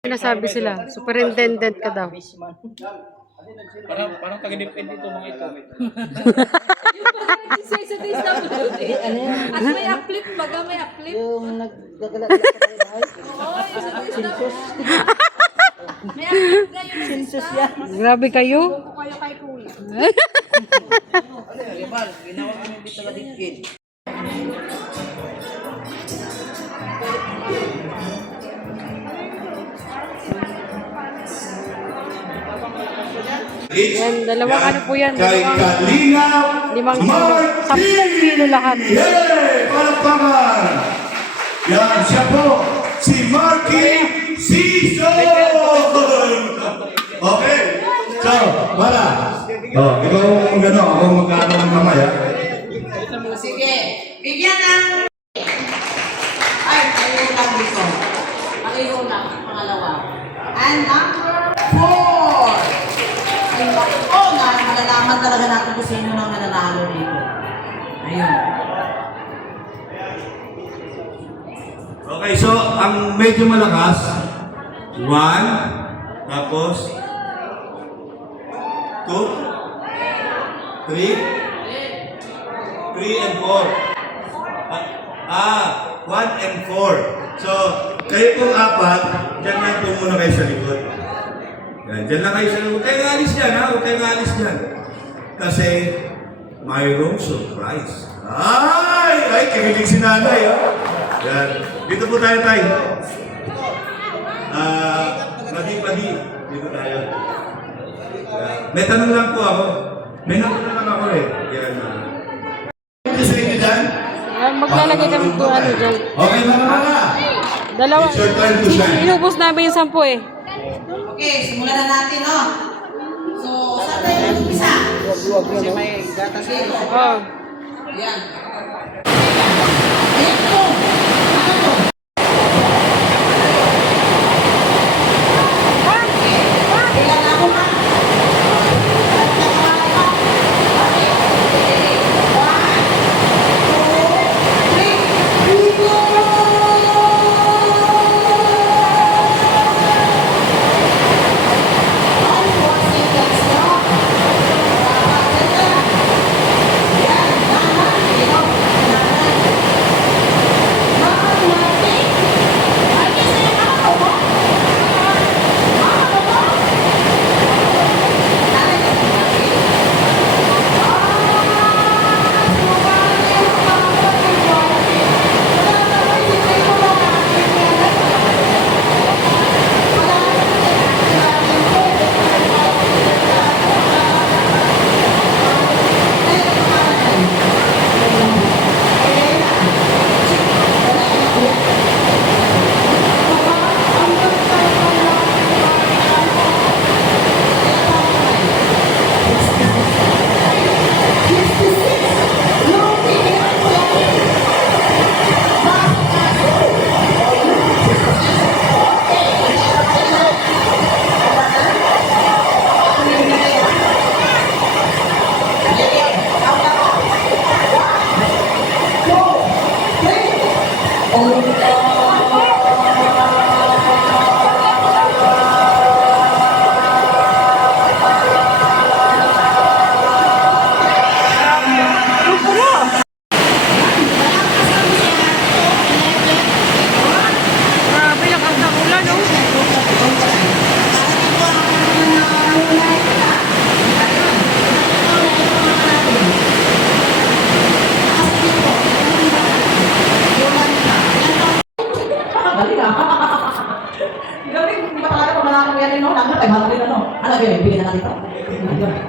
Nasabi sila, superintendent ka daw. Parang taga-depende ito mga ito. At may uplift, baga may uplift. Yung naggagalat sa bahay. Sinsus. May uplift na yun. Sinsus yan. Grabe kayo. Kung kayo kay kuya. Ginawa ko yung dito kadikit. Yan, dalawang ano po yan, Kay dalawang Kalingap 5 kilo. Martin! 10 kilo lahat. Yay! Palakpakan! Yan, siya po, si Marky Season! Okay? So, wala. Oh, ikaw kung gano'n, ako magkano ng mamaya. Sige, bigyan ng... Ay, tayo lang dito. Tayo lang, pangalawa. And number 4. Ay, oh, malalaman talaga natin kung sino nang nananalo dito. Ayun. Okay, so, ang medyo malakas, 1, tapos, 2, 3, 3 and 4. 1 and 4. So, kayo pong apat, dyan lang po muna kayo sa likod. Yan, dyan lang kayo sa likod. Huwag kayong alis dyan, ha? Huwag kayong alis dyan. Kasi, mayroong surprise. Ay, kinilig si nanay, ha? Yan. Dito po tayo. Padi. Dito tayo. Yan. May tanong lang po ako. May natanong lang ako eh. Yan. Gusto niyo dyan? Maglalagay kami po ano dyan. Okay, mga. Dalawa. It's your turn to shine. Inubos namin yung 10 eh. Okay, simulan na natin, no? So, saan tayo mag-umpisa? Kasi may gatas. Oh. Yan. Ayan po. Ano to? Ilan ako na? Grabe, lakas ng ulan oh. Dali na. Grabe, matagal pa malakang yan, no? Lang, ay mahal rin, ano? Ano, ibigay na natin ito.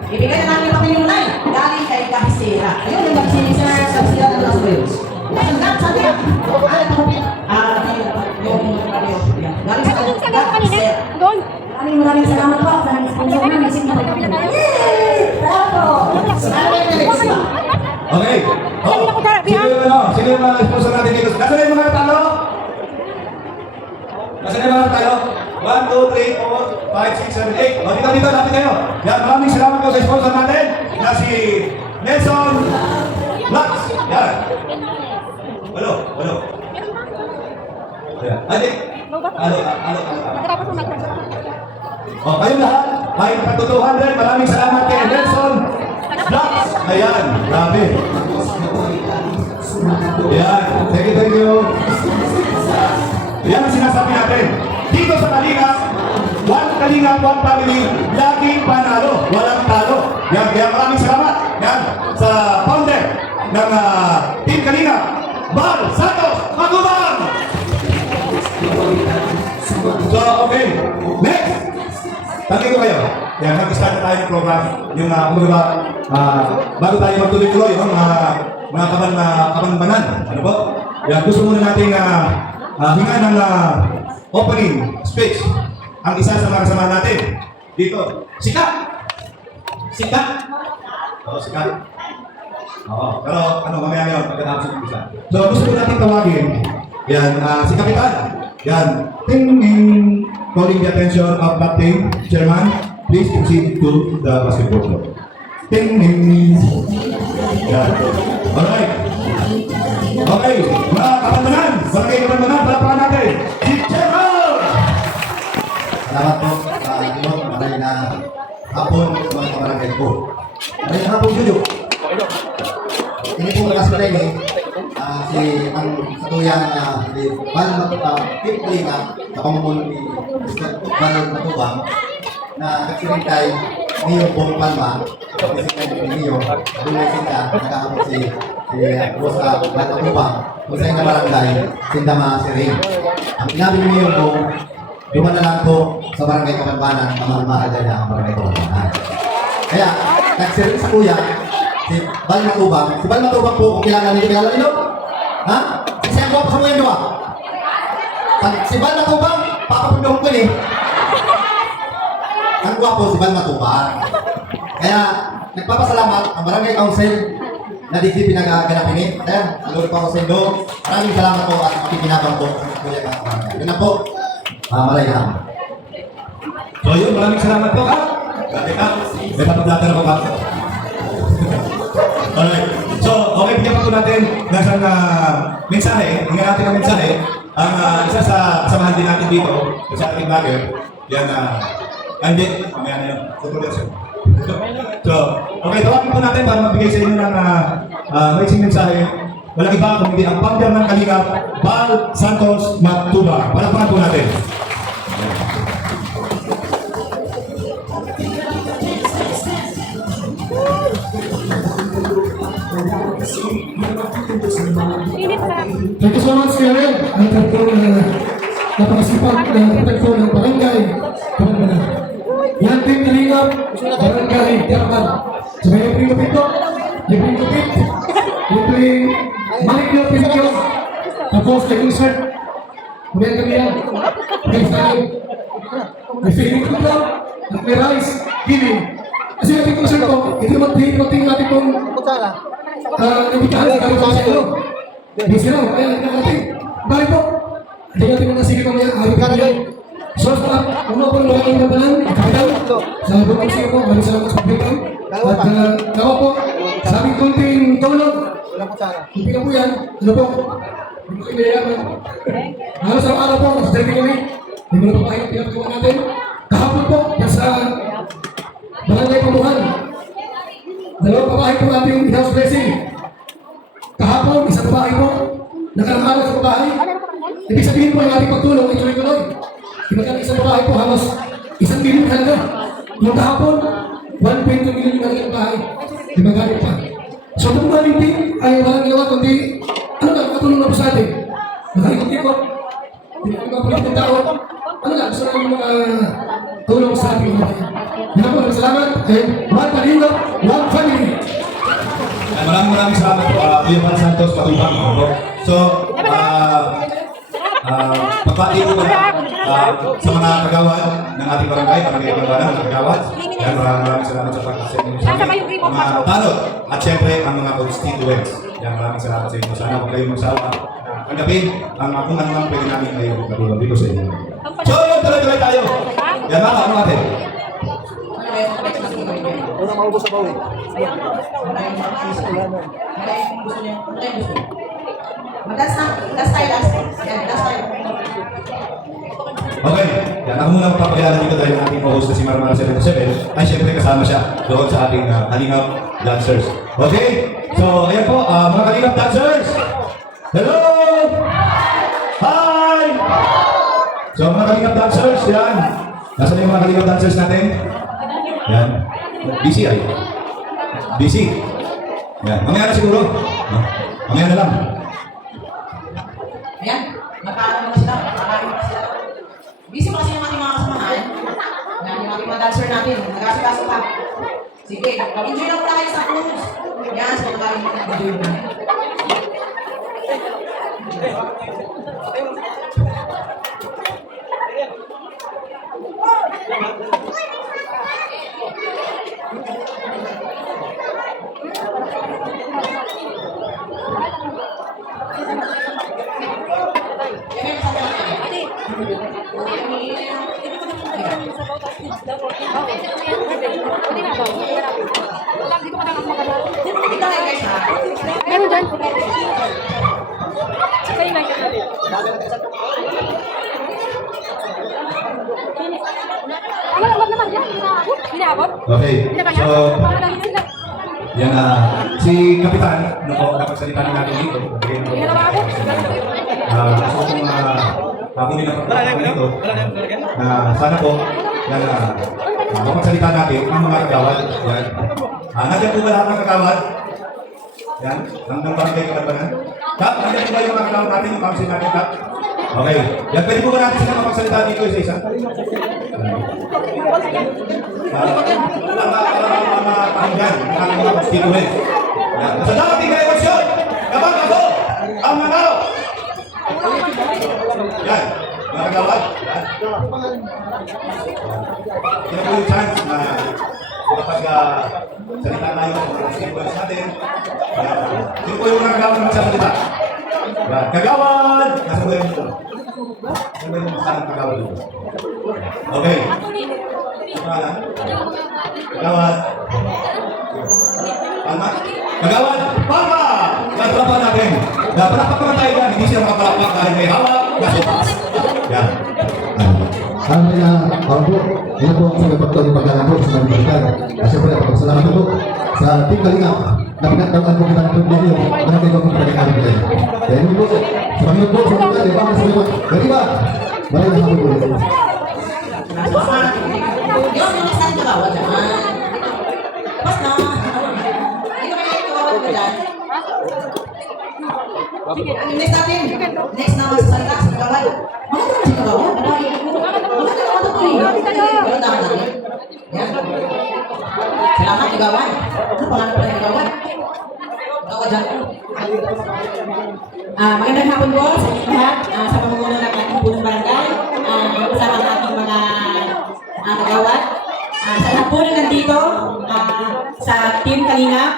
Ibigay na natin yung pamilulay. Galing kay Gahisera. Ayun, yung Gahisera, Gahisera ng Las Vegas. Saan yan? Galing sa Gahisera. Doon. Maraming salamat po sa sponsor namin. Okay. Sino yung mga sponsor natin dito? Nasaan yung mga talo? Nasaan yung mga talo? 1, 2, 3, 4, 5, 6, 7, 8. O, dito, lapit kayo. Yan, maraming salamat po sa sponsor natin na si Nelson Lux. Yan. Walo. Ayan. Ate. Ano. O, kayong lahat, ay pagka 200, maraming salamat kay Nelson Blacks. Ayan, grabe. Ayan, thank you. Yan ang sinasabi natin. Dito sa Kalingap, one Kalingap, one family, laging panalo, walang talo. Yan, kaya maraming salamat. Yan, sa founder ng Team Kalingap, Bal Santos Matubang. So, okay. Next! Tagi ko kayo. Yan, mag-start na tayo ng program. Yung, bago tayo magtuloy-tuloy, yung mga kabanbanan. Ano po? Yan, gusto muna natin hinga ng opening speech. Ang isa sa mga kasama natin. Dito. Sikat! Sikat! Oo, sikat. Oo, pero mamaya ngayon, pagkatapos ng isa. So, gusto ko natin tawagin. Yan, si Kapitan. Yan. Ting calling the attention of that team. Chairman, please proceed to the basketball court. Ting Yan. Alright. Okay, mga kapantanan, barangay kapantanan, palapakan natin. Si Chairman! Salamat po sa inyo, maray na hapon mga kabarangay ko. Maray na hapon dito. Ini po makasipalay ni ang katuyang si Bal Tip Kalingap sa pamumuno ni Mr. Bal Matubang na nagsiring kay Mio Bong Palma, President ni Mio, Dunay Sinda, nag-aabot si Rosa Bal Matubang, kung sa inyo barangay, Sindama Siring. Ang inabi ni Mio Bong, duman na lang po sa barangay Kapanbanan, ang mahal na ang barangay Kapanbanan. Kaya, nagsiring sa kuya, si Bal Matubang. Si Bal Matubang po, kung kilala nyo? Ha? Kasi ang guwapo sa mga nyo si Bal Matubang, papapagdong ko eh. Ang guwapo si Bal Matubang. Kaya, nagpapasalamat ang barangay council na di pinagaganapin eh. Ayan, alur pa ako sa inyo. Maraming salamat po at makikinabang po sa kuya ka barangay. Yun na po. Malay na. So yun, maraming salamat po, ha? Grabe ka. May papablatan ako ba? Alright. So, okay, bigyan pa po natin ng isang mensahe. Hinggan natin ang mensahe. Ang isa sa kasamahan din natin dito, sa ating vlogger, yan hindi, mamaya na yun. So, okay, tawagin po natin para magbigay sa inyo ng maiksing mensahe. Walang iba kung hindi ang founder ng Kalingap, Bal Santos Matubang. Palapakan po natin. Thank you so much, Karen. Ang tagpo na napakasipag na tagpo ng barangay Kapanbanan. Yan din Kalingap, barangay Kapan. So may libreng lupit, libreng manikyo, pinikyo. Tapos kay insert. Kumain kami yan. May style. May feeling ko lang. At may rice. Giving. Kasi natin concert ko, ito natin natin kung nabitahan sa kami sa iyo. Hindi sila, kaya natin. Balik po. Hindi natin kung nasigit ko ngayon. Araw ka na yun. So, ano po mga kaingabanan? Kapitan. Sa buong siya po, maraming salamat sa pagbigang. At ako po, sa aming konting tulog. Hindi ka po yan. Ano po? Hindi ko kinayaman. Halos ang araw po, nasa dati kami. Hindi mo na pa pinagawa natin. Kahapon po, nasa Barangay Pamuhan. Dalawang babae po ating in-house blessing. Kahapon, isang babae po. Nakaramahan sa babae. Ibig sabihin po yung ating pagtulong ay tuloy-tuloy. Ibagang isang babae po halos 1 million halaga. Yung kahapon, 1.2 million yung halaga ng babae. Ibagalit pa. So itong maling team ay walang ginawa kundi katulong na po sa atin. Nakalikot-likot. Hindi kami mapalit ng tao. Gusto namin mga tulong sa ating mga. Yan po, salamat. One Kalingap, one family. Maraming salamat po, Kuya Bal Santos Matubang. So, pagpati ko na sa mga kagawad ng ating barangay, Kapanbanan, mga kagawad. Yan, maraming salamat sa pagkasin sa mga talot. At syempre, ang mga constituents. Yan, maraming salamat sa inyo. Sana huwag kayong magsawa. Tanggapin ang kung ano lang pwede namin kayo katulong dito sa inyo. So, yun, tuloy-tuloy tayo. Yan, mga ano natin? Una maubos sa bawi. Mag-dance na. Dance tayo, dance. Yan, dance tayo. Okay, yan. Ako muna magpapakilala dito dahil ang ating co-host na si Marmara 77 ay siyempre kasama siya doon sa ating Kalingap Dancers. Okay, so ayan po, mga Kalingap Dancers! Hello! Hi! So mga Kalingap Dancers, yan. Nasaan yung mga Kalingap Dancers natin? Yan. Busy ay. Busy. Yan. Mamaya na siguro. Mamaya na lang. Ayan, magkakaroon na sila. Magkakaroon na sila. Busy pa kasi yung ating mga kasamahan. Yan, yung ating mga dancer natin. Nag-asikaso pa. Sige, enjoy lang muna kayo sa cruise. Yan, so magkakaroon na enjoy na. Dito kayo guys ha. Meron dyan. Kayo lang. Wag naman yan. Hinaabot? Okay, so Pangalan sila. yan si Kapitan, no po, napagsalita natin dito. Hinaabot? Gusto kong pakunin ang pagkakataon dito na sana po yan mapagsalita natin ang mga kagawad. Yan. Nandiyan po ba lahat ng kagawad? Yan, ng barangay Kabarbanan. Kap, nandiyan po ba yung mga kagawad natin, yung council natin, Kap? Okay, yan, pwede po ba natin sila mapagsalita dito isa-isa? Pakinggan ang mga constituent. Sa dating eleksyon, kapag ako ang nanalo. Yan, mga kagawad. Yan po yung chance na kapag salita tayo sa mga constituents natin. Yan po yung mga kagawad na magsasalita. Kagawad! Nasa ba yung ano yung saan kagawad dito? Okay. Kagawad. Palma. Kagawad. Palma! Kalapakpan natin. Palakpak naman tayo dyan. Hindi siya makapalakpak dahil may hawak. Gasupas. Yan. Kami na, ako po, yan po ang pagkakataon ng pagkakaan po sa mga balikan. Siyempre, salamat po sa Team Kalingap na pinagtawaan po kita ng video na kayo kong pagkakakaan po tayo. Kaya yun po, sa Panginoon po, sa mga iba, sa mga gariba, maraming hapon po. Yung mga saan kagawa dyan. Tapos na. Dito kayo kagawa ko dyan. Next natin. Next na masasalita sa kagawa. Mga naman si kagawa. Mga kagawa ito po eh. Pero dapat natin. Yan. Salamat kagawa. Ano pangalan pala yung kagawa? Kagawa dyan. Magandang hapon po sa inyo lahat. Sa pamumuno ng ating punong barangay. Kasama ang ating mga kagawad. Sa lahat po na nandito sa Team Kalingap,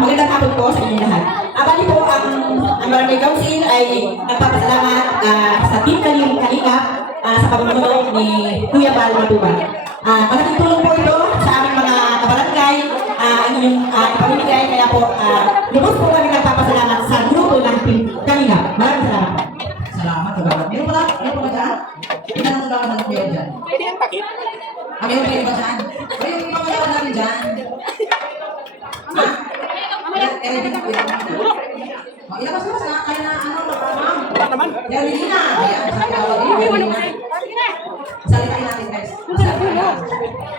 magandang hapon po sa inyo lahat. Bali po, ang Barangay Council ay nagpapasalamat sa Team Kalingap sa pamumuno ni Kuya Bal Matubang. Malaking tulong po ito sa aming mga kabarangay, ang inyong pamimigay, kaya po lubos po kami nagpapasalamat sa grupo ng Team Kalingap. Maraming salamat. Salamat, kagawad. Meron pala dyan? Hindi na kagawad ng kuya dyan. Pwede yung takip? Meron pwede ba dyan? O yung ibang kagawad namin dyan? Ha? Ilabas mo sa kaya na ano, ma'am. Yan, hindi na. Ayan, sa kagawad yun. Hindi na. Salitain natin guys.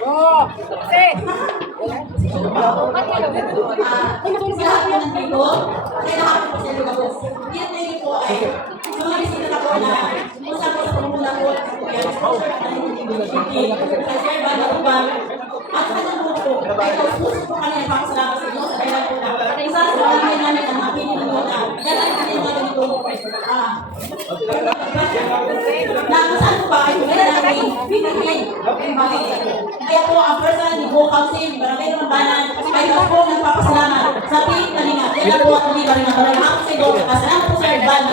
Oo. Kasi. Sinabi ng dito, kaya nakapit po sila ako. Yan na yun po ay mga bisita ko na kung saan po sa pamumulang ko. Kasi ba na ubang at ano po ay puso po kami nagpapasalamat sa inyo sa kailan po na isa sa mga namin ang mapinin nyo na yan ay kami mga ganito na kung saan po ba ay kaya namin pinigay kaya po ang person ni Go Council ni Barangay Nambanan ay po nagpapasalamat sa Team Kalingap kaya po at hindi ba rin ang Barangay Council salamat po Sir Van